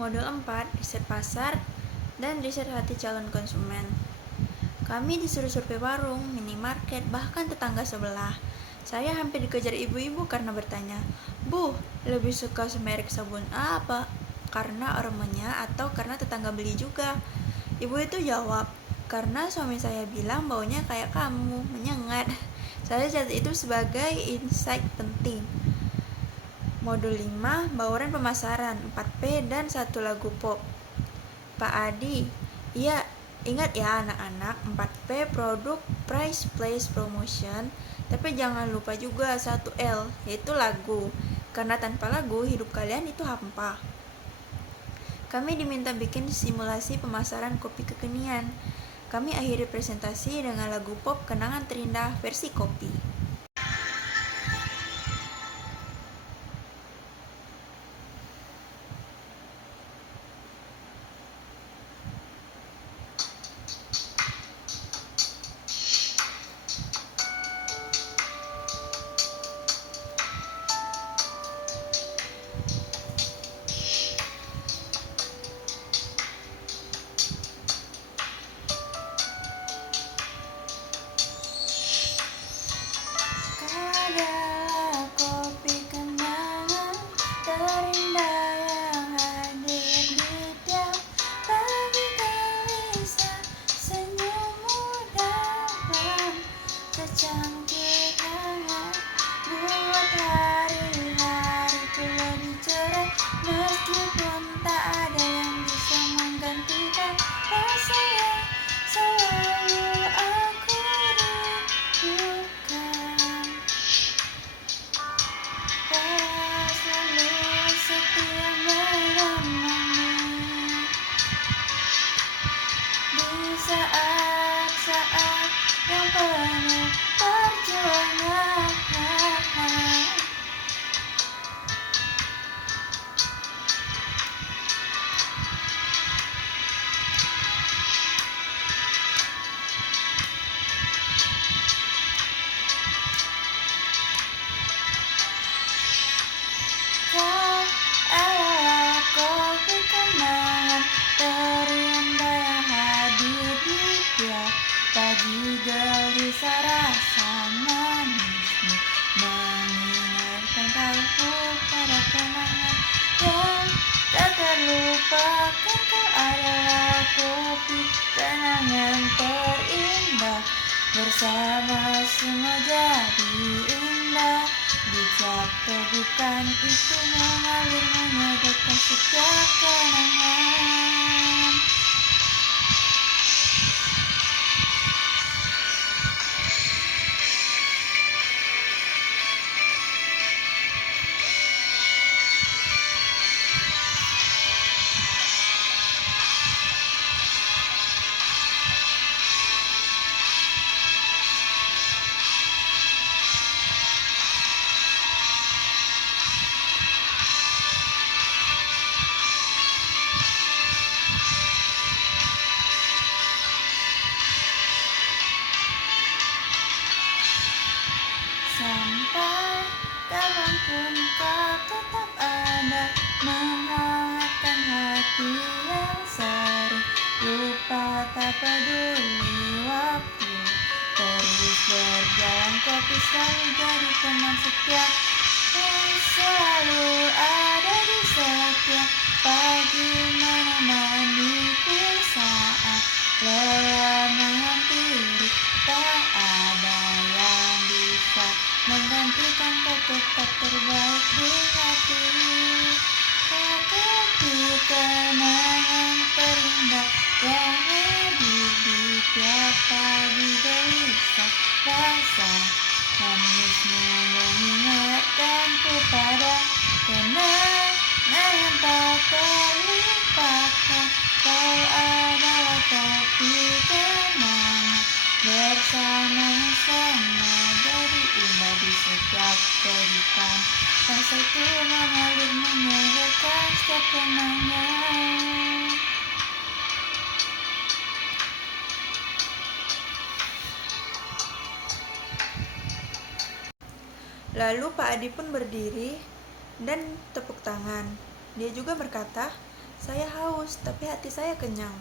Modul 4, riset pasar dan riset hati calon konsumen. Kami disuruh survei warung, minimarket, bahkan tetangga sebelah. Saya hampir dikejar ibu-ibu karena bertanya, "Bu, lebih suka merek sabun apa? Karena aromanya atau karena tetangga beli juga?" Ibu itu jawab, "Karena suami saya bilang baunya kayak kamu, menyengat." Saya catat itu sebagai insight penting. Modul 5, bauran pemasaran, 4P dan 1 lagu pop. Pak Adi, iya, ingat ya anak-anak, 4P produk, price, place, promotion. Tapi jangan lupa juga 1L, yaitu lagu. Karena tanpa lagu, hidup kalian itu hampa. Kami diminta bikin simulasi pemasaran kopi kekinian. Kami akhiri presentasi dengan lagu pop Kenangan Terindah versi kopi. Adalah kopi kenangan terindah yang hadir di tiap pagi gelisah, senyummu dalam secangkir hangat buat hari-hariku lebih cerah. Meskipun tak ada yang bisa menggantikan rasa yang selalu aku rindukan. Selalu setia menemani di saat-saat yang penuh perjuangan. Kau adalah kopi kenangan terindah yang hadir di tiap pagi gelisah, rasa manismu mengingatkan kalbu pada kenangan yang tak terlupakan. Kau adalah kopi kenangan terindah, bersama semua jadi indah. Bijak tegukan itu mengalir menyedotkan setiap kenangan. Sampai kapanpun kau tetap ada, menghangatkan hati yang sering lupa, tak peduli waktu terus berjalan. Kopi selalu jadi teman setia yang selalu ada di setiap pagi, menemaniku saat lelah menghampiri. Tak ada yang bisa menggantikan kau, tetap terbaik di hati. Kopi kenangan terindah yang hadir di tiap pagi gelisah, rasa manismu mengingatkanku pada kenangan yang tak terlupakan. Kau adalah kopi kenangan, bersama-sama jadi indah di setiap kehidupan. Rasa itu mengalir menyerahkan setiap kenangan. Lalu Pak Adi pun berdiri dan tepuk tangan. Dia juga berkata, Saya haus, tapi hati saya kenyang.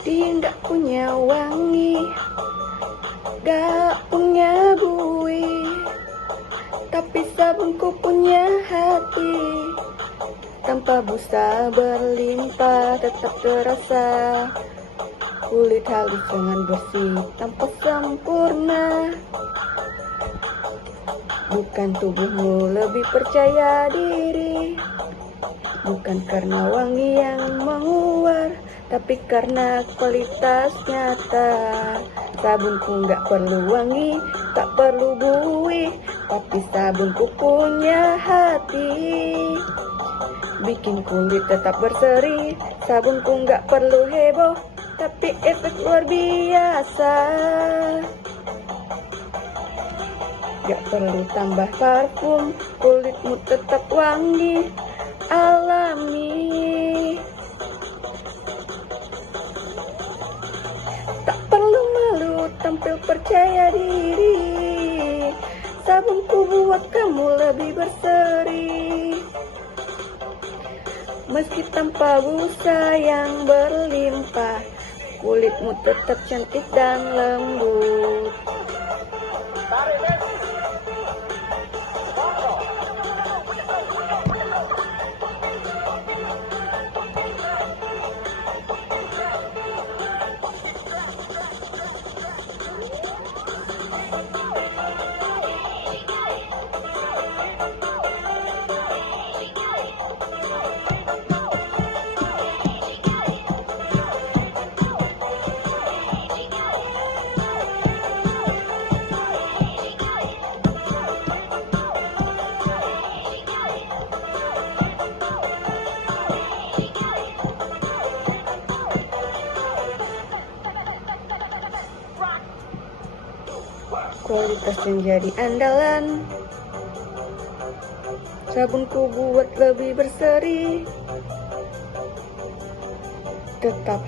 Dia nggak punya wangi, gak punya bui, tapi sabunku punya hati. Tanpa busa berlimpah tetap terasa, kulit halus dengan bersih tanpa sempurna. Bukan tubuhmu lebih percaya diri, bukan karena wangi yang menguar, tapi karena kualitas nyata. Sabunku nggak perlu wangi, tak perlu bui, tapi sabunku punya hati. Bikin kulit tetap berseri, sabunku nggak perlu heboh, tapi efek luar biasa. Gak perlu tambah parfum, kulitmu tetap wangi, alami. Tak perlu malu, tampil percaya diri. Sabunku buat kamu lebih berseri. Meski tanpa busa yang berlimpah, kulitmu tetap cantik dan lembut. Kualitas yang jadi andalan, sabunku buat lebih berseri. Tetap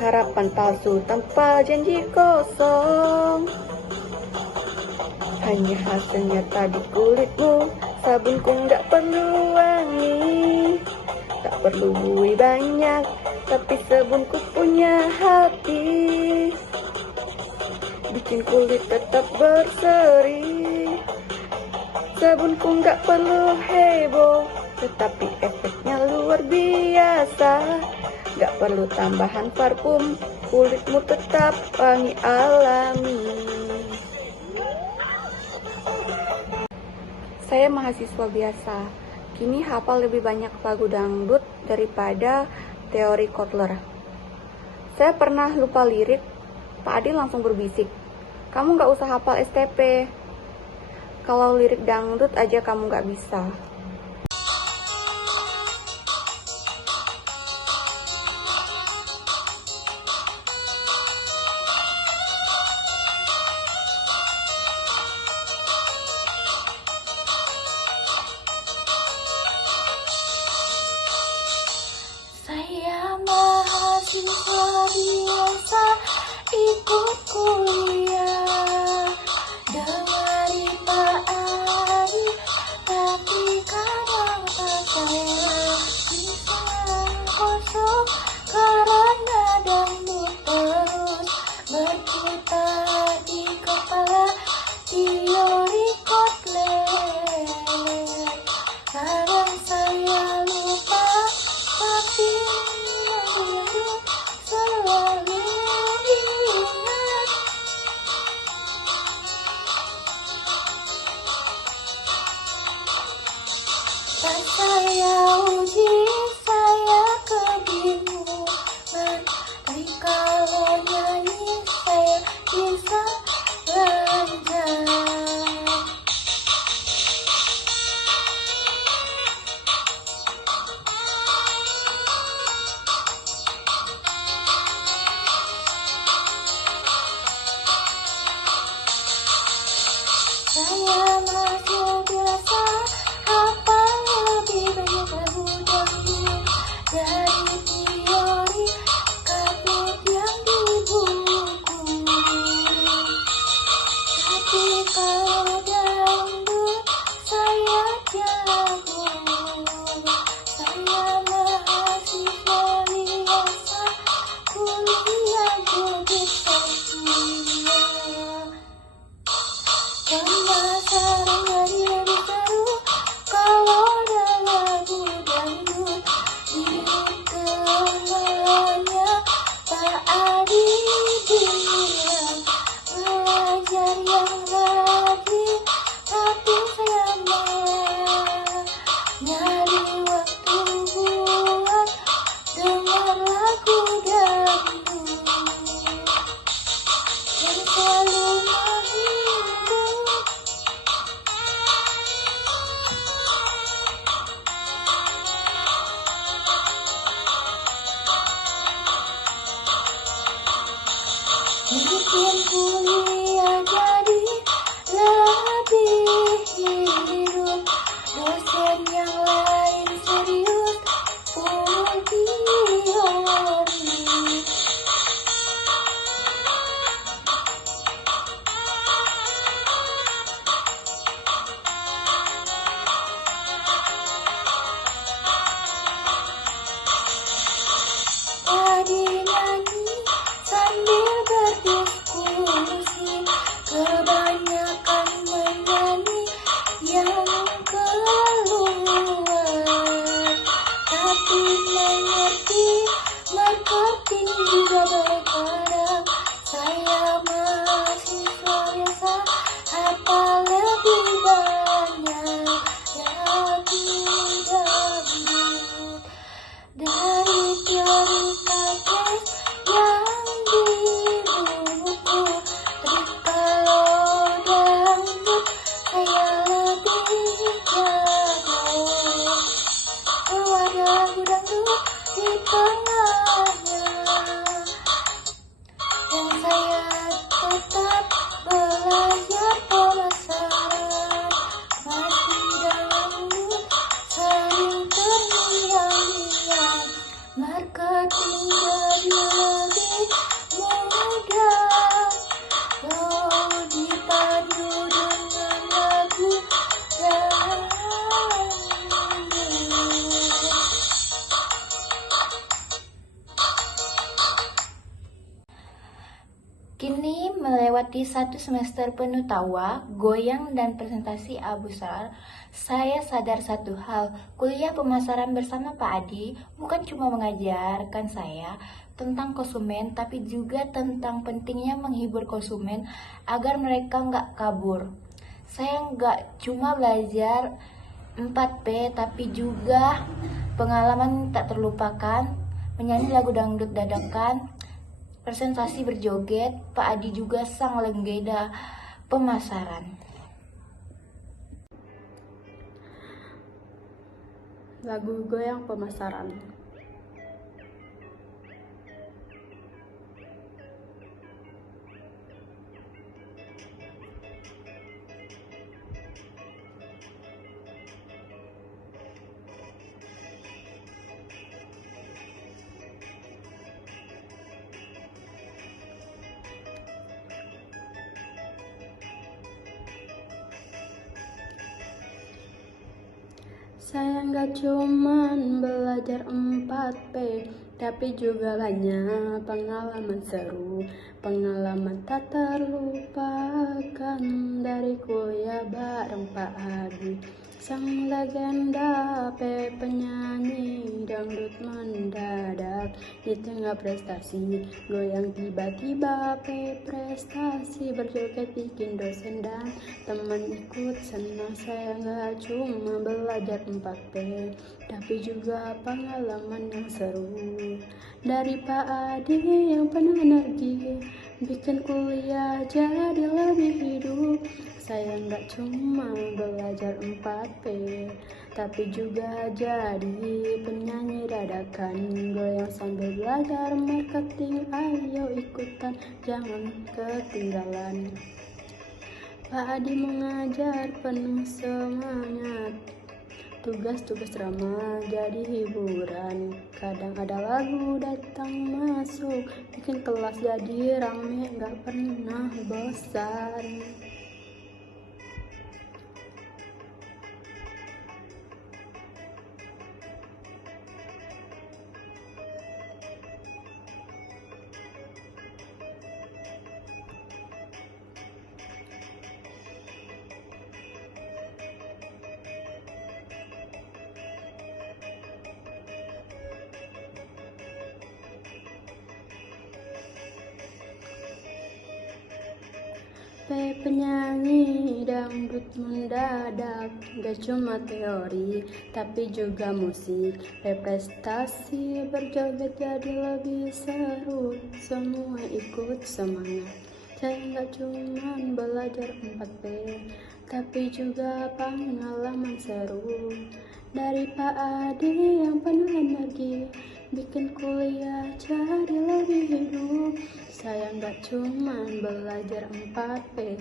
harapan palsu tanpa janji kosong, hanya hasil nyata di kulitmu. Sabunku nggak perlu wangi, tak perlu bui banyak, tapi sabunku punya hati. Bikin kulit tetap berseri. Sabunku nggak perlu heboh, tetapi efeknya luar biasa. Nggak perlu tambahan parfum, kulitmu tetap wangi alami. Saya mahasiswa biasa, kini hafal lebih banyak lagu dangdut daripada teori Kotler. Saya pernah lupa lirik, Pak Adil langsung berbisik, kamu gak usah hafal STP. Kalau lirik dangdut aja kamu gak bisa. Saya mahasiswa biasa, ikut kuliah dengerin Pak Adi, tapi kadang percaya pikiran kosong karena dangdut terus berputar di kepala teori Kotler. Kadang saya lupa, tapi yang selalu ingat. Dan saya uji, saya kebingungan, tapi kalau nyanyi saya bisa lancar. Saya masih biasa, hafal lebih banyak lagu dangdut dari teori Kotler yang di buku. mengerti, marketing juga bergerak. Saya mahasiswa biasa, apa lebih banyak yang tidak hidup dari teori kaget yang di buku. Tapi kalau dangdut saya lebih jago. Ada lagu dangdut di tengahnya, dan saya tetap belajar pemasaran. Mati dangdut sering terngiang-ngiang, marketing jadi lebih mudah. Oh, dipadu dengan lagu dangdut. Kini melewati 1 semester penuh tawa, goyang, dan presentasi Abu Sar, saya sadar satu hal, kuliah pemasaran bersama Pak Adi bukan cuma mengajarkan saya tentang konsumen, tapi juga tentang pentingnya menghibur konsumen agar mereka nggak kabur. Saya nggak cuma belajar 4P, tapi juga pengalaman tak terlupakan, menyanyi lagu dangdut dadakan, presentasi berjoget. Pak Adi juga sang legenda pemasaran. Lagu goyang pemasaran. Saya nggak cuman belajar 4P, tapi juga banyak pengalaman seru, pengalaman tak terlupakan dari kuliah bareng Pak Adi, sang legenda P, penyanyi dangdut mendadak di tengah prestasi, goyang tiba-tiba P prestasi, berjoget bikin dosen dan teman ikut senang. Saya nggak cuma belajar 4P, tapi juga pengalaman yang seru dari Pak Adi yang penuh energi, bikin kuliah jadi lebih hidup. Saya nggak cuma belajar 4P, tapi juga jadi penyanyi dadakan, goyang sambil belajar marketing. Ayo ikutan, jangan ketinggalan. Pak Adi mengajar penuh semangat, tugas-tugas ramah jadi hiburan. Kadang ada lagu datang masuk, bikin kelas jadi rame, gak pernah bosan. Penyanyi dangdut mendadak, gak cuma teori tapi juga musik. Prestasi berjoget jadi lebih seru, semua ikut semangat. Saya gak cuma belajar 4P, tapi juga pengalaman seru dari Pak Adi yang penuh energi, bikin kuliah jadi lebih hidup. Saya nggak cuma belajar 4P,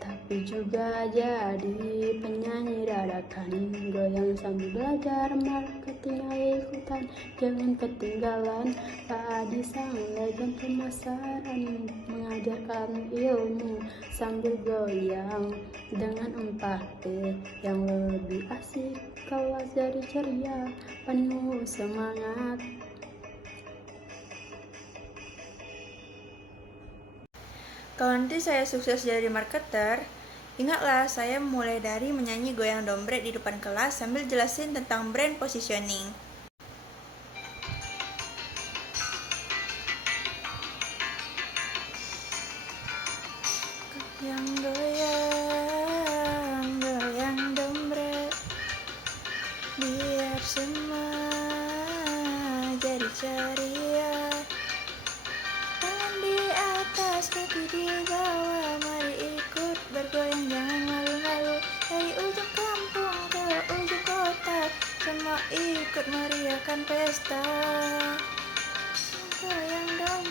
tapi juga jadi penyanyi dadakan, goyang sambil belajar marketing. Ayo ikutan, jangan ketinggalan. Pak Adi sang legenda pemasaran, mengajarkan ilmu sambil goyang dengan 4P yang lebih asik, kelas jadi ceria, penuh semangat. Kalau nanti saya sukses jadi marketer, ingatlah saya mulai dari menyanyi goyang dombrek di depan kelas sambil jelasin tentang brand positioning. semua ikut meriahkan pesta. Goyang dong,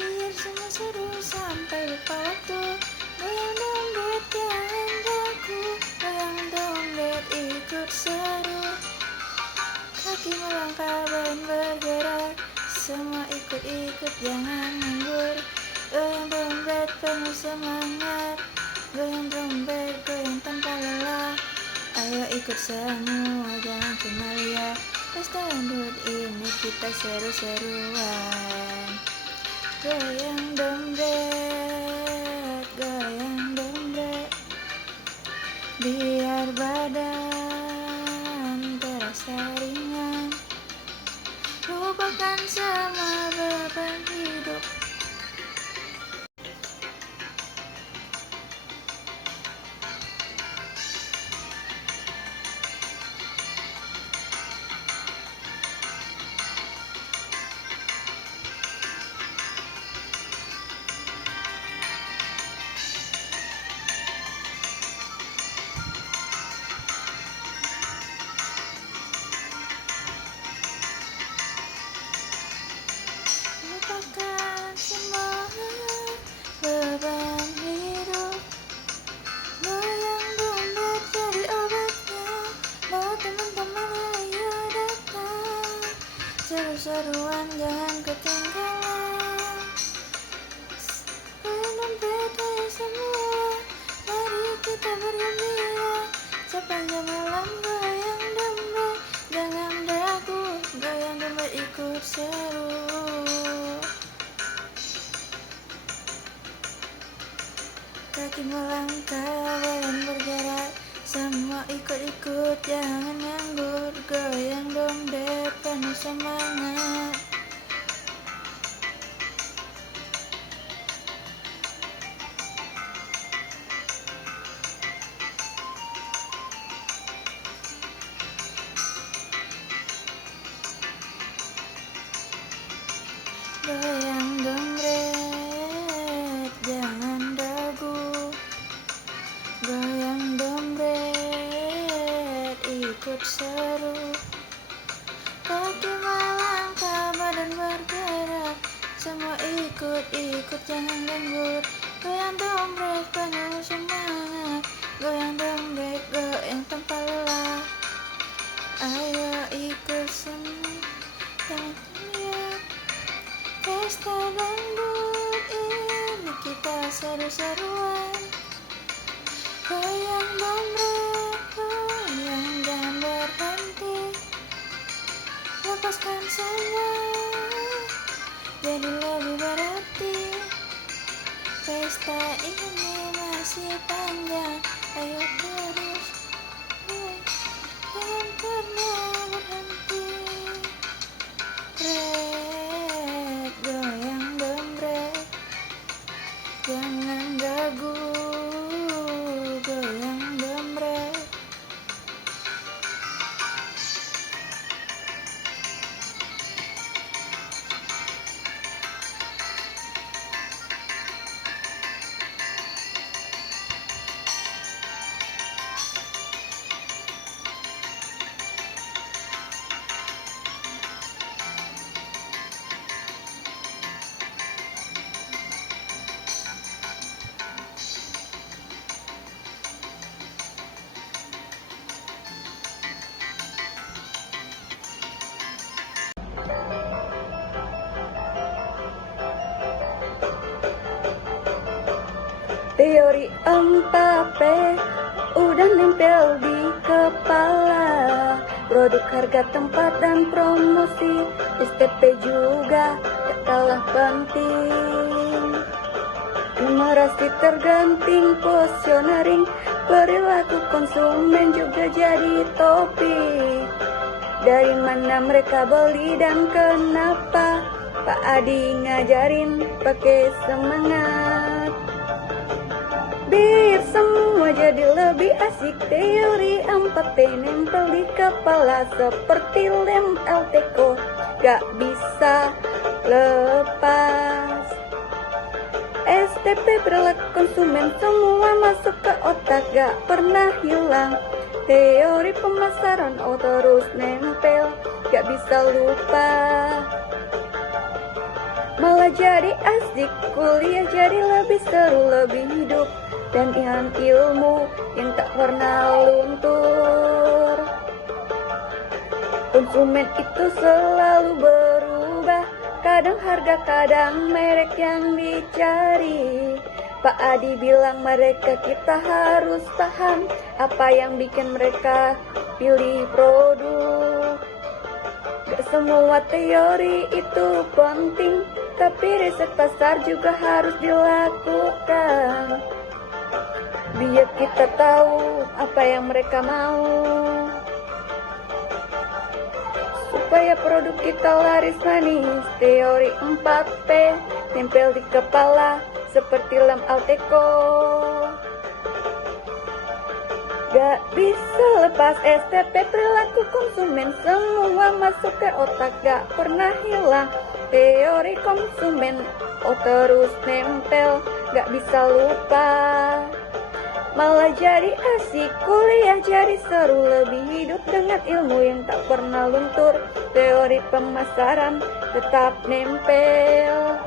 biar semua seru sampai lupa waktu. Goyang dompet jangan ragu, goyang dompet ikut seru. Kaki melangkah badan bergerak, semua ikut-ikut jangan nganggur. Goyang dompet penuh semangat, goyang dompet goyang tanpa lelah. Ayo ikut semua, jangan cuma lihat. Pesta dangdut ini kita seru-seruan. Goyang dompet, biar badan terasa ringan. Lupakan semua beban hidup. Lupakan semua beban hidup. Goyang dompet jadi obatnya. Bawa teman-teman ayo datang. Seru-seruan jangan ketinggalan. Goyang dompet ayo semua, mari kita bergembira. Sepanjang malam goyang dompet, jangan ragu. Goyang dompet ikut seru. Kaki melangkah, badan bergerak, semua ikut-ikut jangan nganggur. Goyang dompet penuh semangat. Goyang dompet jangan ragu, goyang dompet ikut seru. Kaki melangkah, badan bergerak, semua ikut-ikut jangan lembur. Goyang dompet penuh semangat, goyang dompet goyang tanpa lelah. Ayo ikut semua, jangan lihat. Pesta dangdut ini kita seru-seruan. Goyang dompet, goyang jangan berhenti. Lepaskan semua, jadi lebih berarti. Pesta ini masih panjang, ayo terus, jangan pernah berhenti. Goyang dompet, jangan ragu. Goyang dompet. Teori 4P udah nempel di kepala. Produk, harga, tempat, dan promosi. STP juga tak kalah penting. Numerasi terganting, positionering, perilaku konsumen juga jadi topik. Dari mana mereka beli dan kenapa? Pak Adi ngajarin pakai semangat. Biar semua jadi lebih asik, teori 4T nempel di kepala seperti lem LTCO, gak bisa lepas. STP perilaku konsumen semua masuk ke otak, gak pernah hilang. Teori pemasaran oh terus nempel, gak bisa lupa. Malah jadi asik, kuliah jadi lebih seru, lebih hidup, dan dengan ilmu yang tak pernah luntur. Konsumen itu selalu berubah, kadang harga, kadang merek yang dicari. Pak Adi bilang mereka kita harus paham apa yang bikin mereka pilih produk. Gak semua teori itu penting, tapi riset pasar juga harus dilakukan. Biar kita tahu apa yang mereka mau, supaya produk kita laris manis. Teori 4P tempel di kepala seperti lem Alteco. Gak bisa lepas STP, perilaku konsumen semua masuk ke otak, gak pernah hilang. Teori konsumen oh terus nempel, gak bisa lupa. Malah jadi asik, kuliah jadi seru, lebih hidup dengan ilmu yang tak pernah luntur. Teori pemasaran tetap nempel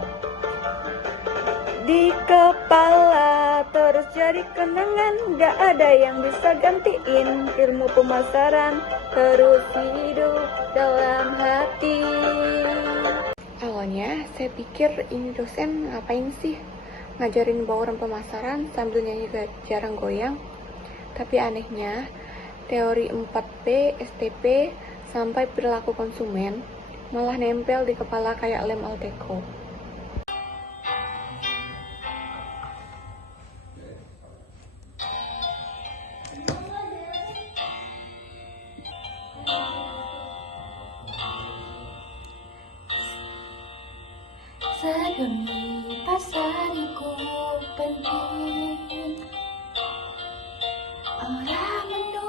di kepala, terus jadi kenangan, gak ada yang bisa gantiin. Ilmu pemasaran terus hidup dalam hati. Awalnya saya pikir ini dosen ngapain sih ngajarin bauran pemasaran sambil nyanyi jarang goyang. Tapi anehnya, teori 4P, STP, sampai perilaku konsumen malah nempel di kepala kayak lem Alteco. Sedemi pasariku penting, orang menu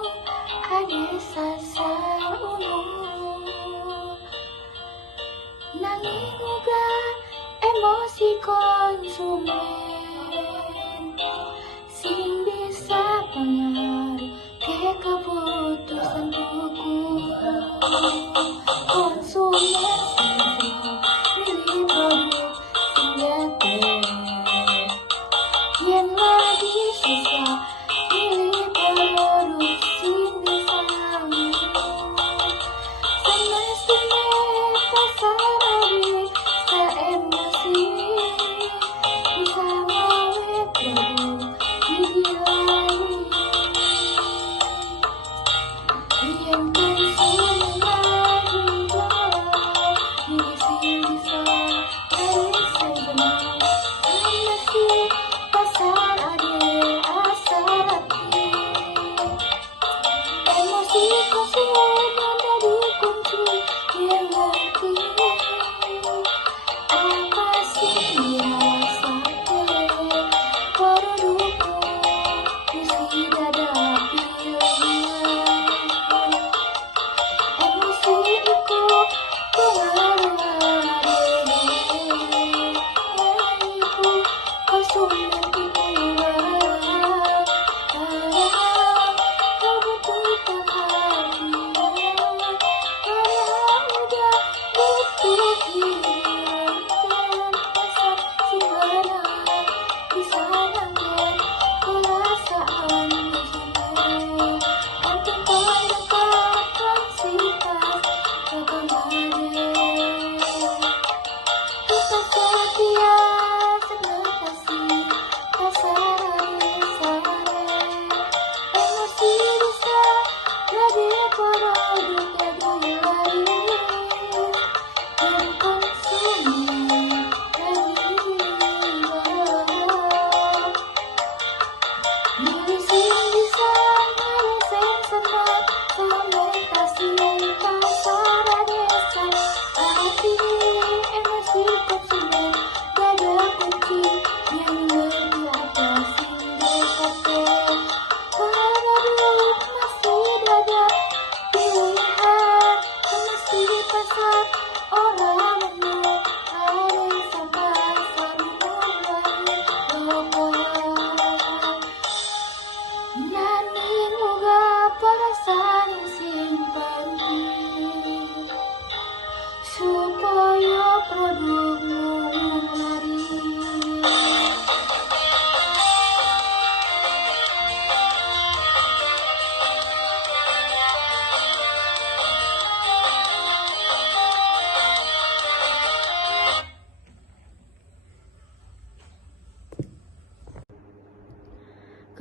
ada sasar umur, nanging uga emosi konsumen, sing bisa pengaruh ke keputusan tuku. Konsumen pilih produk yang lagi susah, pilih produk sing bisa semestinya pasar ade se-emosi bisa mawe produk digilani. Yang konsumen lagi galau, diisi bisa tarik sejenak. Masih pasar ade asal hati, emosi konsumen menjadi kunci yang penting.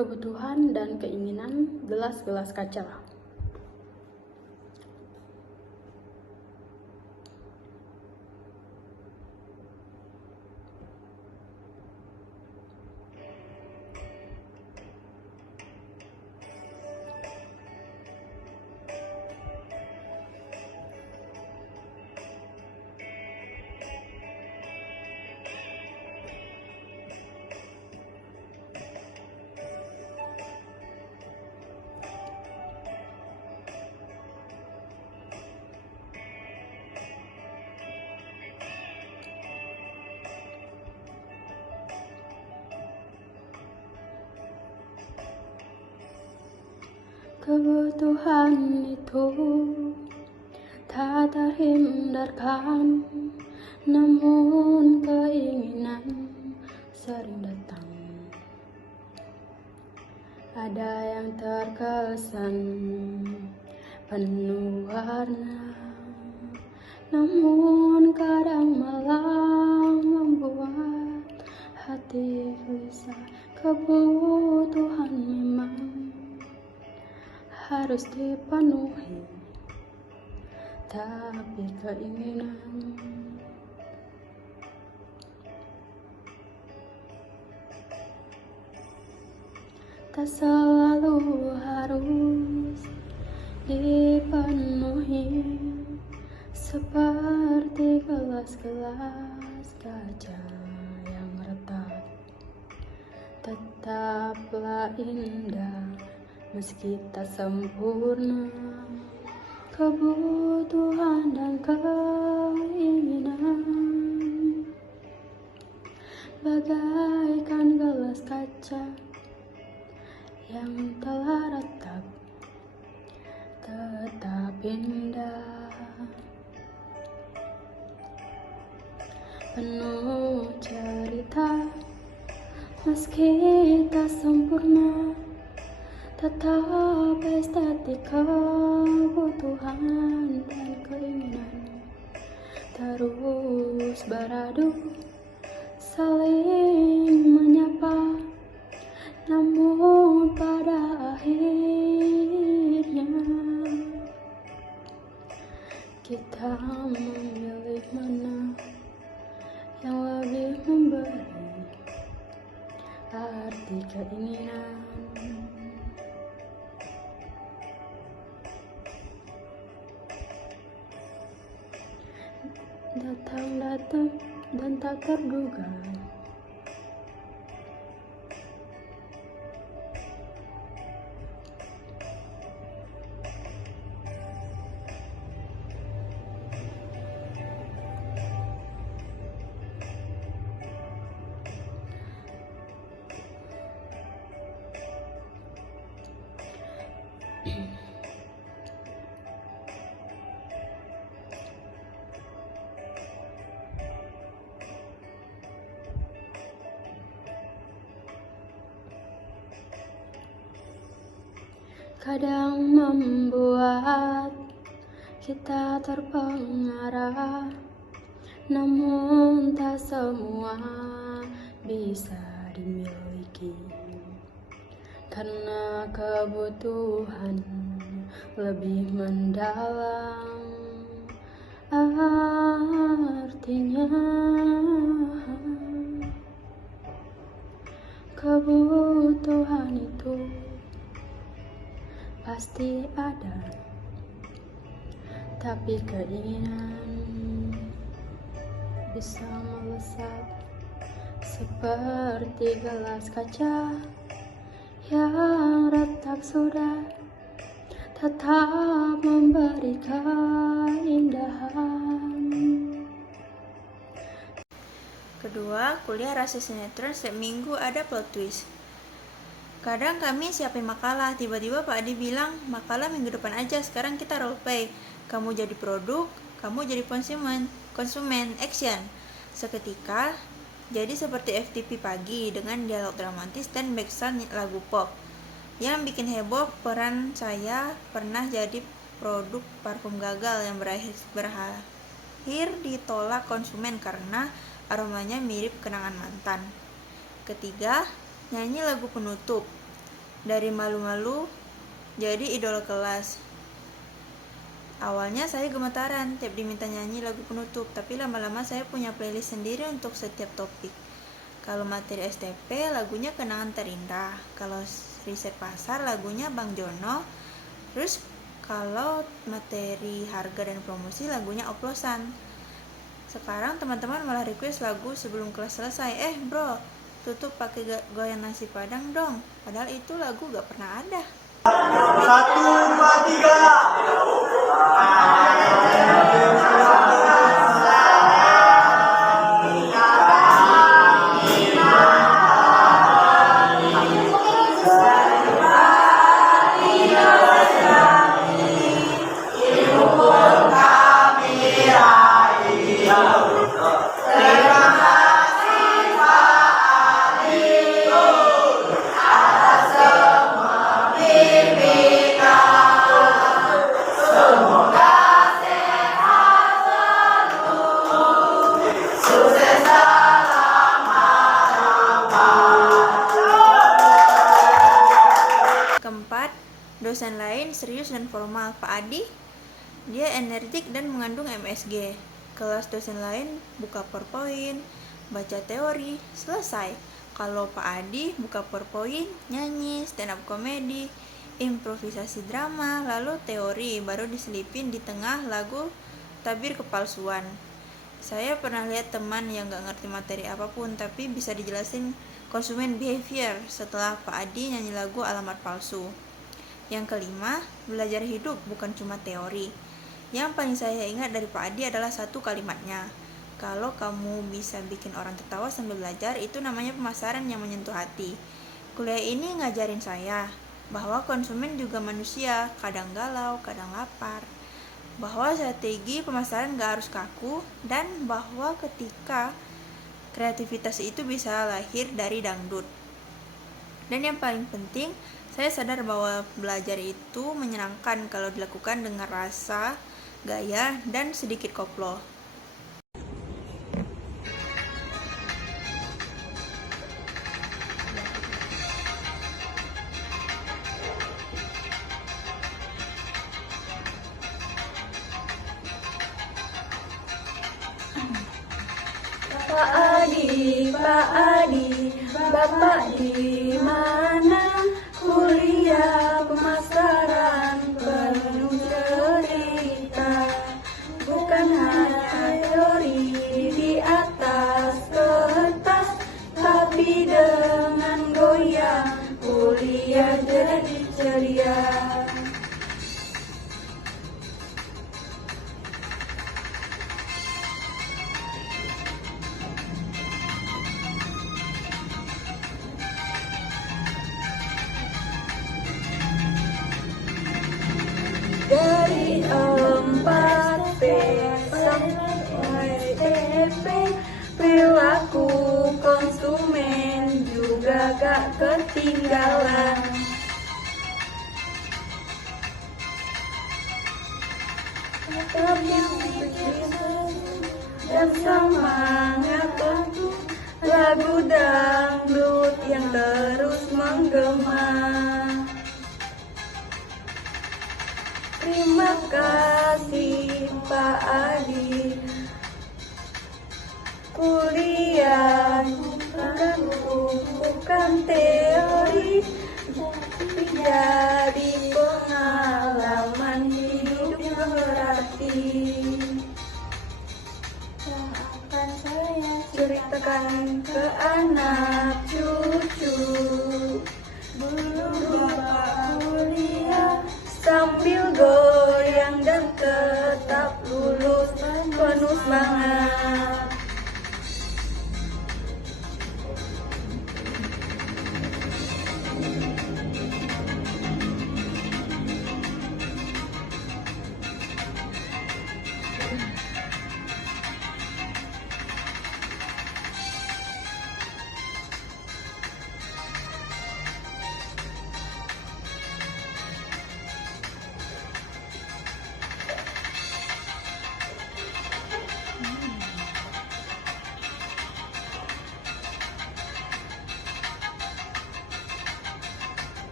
kebutuhan dan keinginan gelas-gelas kaca. Kebutuhan itu tak terhindarkan, namun keinginan sering datang. Ada yang terkesan penuh warna, namun kadang malah membuat hati gelisah. Kebutuhan memang harus dipenuhi, tapi keinginan tak selalu harus dipenuhi, seperti gelas-gelas kaca yang retak tetaplah indah meski tak sempurna. Kebutuhan dan keinginan bagaikan gelas kaca yang telah retak, tetap indah, penuh cerita meski tak sempurna. Tetap estetik kebutuhan dan keinginan terus beradu, saling menyapa, namun pada akhirnya kita memilih mana yang lebih memberi arti keinginan. Datang-datang dan tak terduga, kadang membuat kita terpengaruh, namun tak semua bisa dimiliki, karena kebutuhan lebih mendalam. Artinya kebutuhan itu pasti ada, tapi keinginan bisa melesat seperti gelas kaca yang retak sudah tetap memberi keindahan. Kedua, kuliah rasa sinetron setiap minggu ada plot twist. Kadang kami siapin makalah, tiba-tiba Pak Adi bilang, makalah minggu depan aja, sekarang kita role play. Kamu jadi produk, kamu jadi konsumen, action. Seketika, jadi seperti FTV pagi dengan dialog dramatis dan backsound lagu pop. Yang bikin heboh, peran saya pernah jadi produk parfum gagal yang berakhir ditolak konsumen karena aromanya mirip kenangan mantan. Ketiga, nyanyi lagu penutup. Dari malu-malu jadi idola kelas. Awalnya saya gemetaran tiap diminta nyanyi lagu penutup, tapi lama-lama saya punya playlist sendiri untuk setiap topik. Kalau materi STP, lagunya Kenangan Terindah. Kalau riset pasar, lagunya Bang Jono. Terus kalau materi harga dan promosi, lagunya Oplosan. Sekarang teman-teman malah request lagu sebelum kelas selesai. Bro, tutup pakai goyang nasi padang dong. Padahal itu lagu gak pernah ada. 1, 2, 3. Keempat, dosen lain serius dan formal. Pak Adi, dia energik dan mengandung MSG. Kelas dosen lain buka PowerPoint, baca teori, selesai. Kalau Pak Adi buka PowerPoint, nyanyi, stand up komedi, improvisasi drama, lalu teori, baru diselipin di tengah lagu tabir kepalsuan. Saya pernah lihat teman yang gak ngerti materi apapun tapi bisa dijelasin konsumen behavior setelah Pak Adi nyanyi lagu Alamat Palsu. Yang kelima, belajar hidup bukan cuma teori. Yang paling saya ingat dari Pak Adi adalah satu kalimatnya. Kalau kamu bisa bikin orang tertawa sambil belajar, itu namanya pemasaran yang menyentuh hati. Kuliah ini ngajarin saya bahwa konsumen juga manusia, kadang galau, kadang lapar. Bahwa strategi pemasaran gak harus kaku, dan bahwa ketika kreativitas itu bisa lahir dari dangdut. Dan yang paling penting, saya sadar bahwa belajar itu menyenangkan kalau dilakukan dengan rasa, gaya, dan sedikit koplo. Pak Adi, Bapak di mana? Kuliah pemasaran penuh cerita, bukan hanya teori di atas kertas, tapi dengan goyang kuliah jadi ceria. Dari 4P sampai EP, perilaku konsumen juga gak ketinggalan. Dan semangat untuk lagu dangdut yang terus menggema. Terima kasih Pak Adi. Kuliah bukan teori, tapi jadi pengalaman hidup yang berarti. Yang akan saya ceritakan ke anak cucu. Dulu Bapak kuliah sambil goyang dan tetap lulus penuh semangat.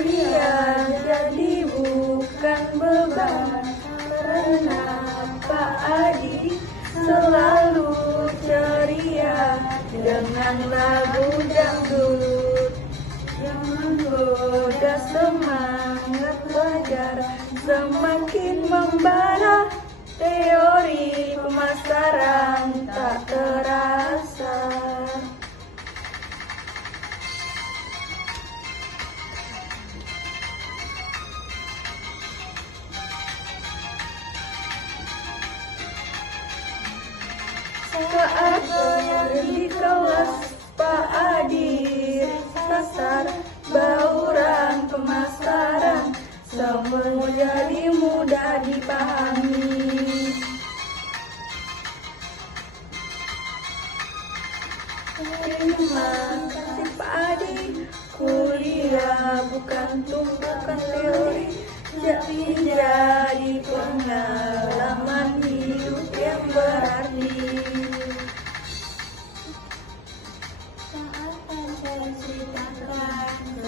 kuliah jadi bukan beban, karena Pak Adi selalu ceria dengan lagu dangdut yang menggoda semangat belajar, semakin membara teori pemasaran tak terasa. Saat saya di kelas Pak Adi sasar bauran pemasaran, semua jadi mudah dipahami. Terima kasih Pak Adi, kuliah bukan tumpukan teori, jadi pengalaman hidup yang berarti.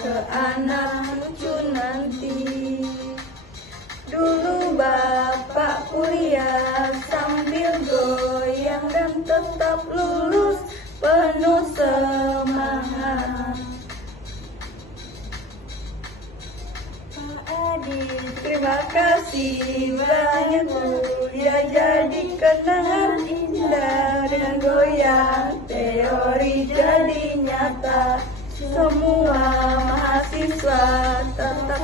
Ke anak cucu nanti, dulu bapak kuliah sambil goyang dan tetap lulus penuh semangat. Pak Adi, terima kasih banyak, kuliah jadi kenangan indah dengan goyang teori jadi nyata. Semua mahasiswa tetap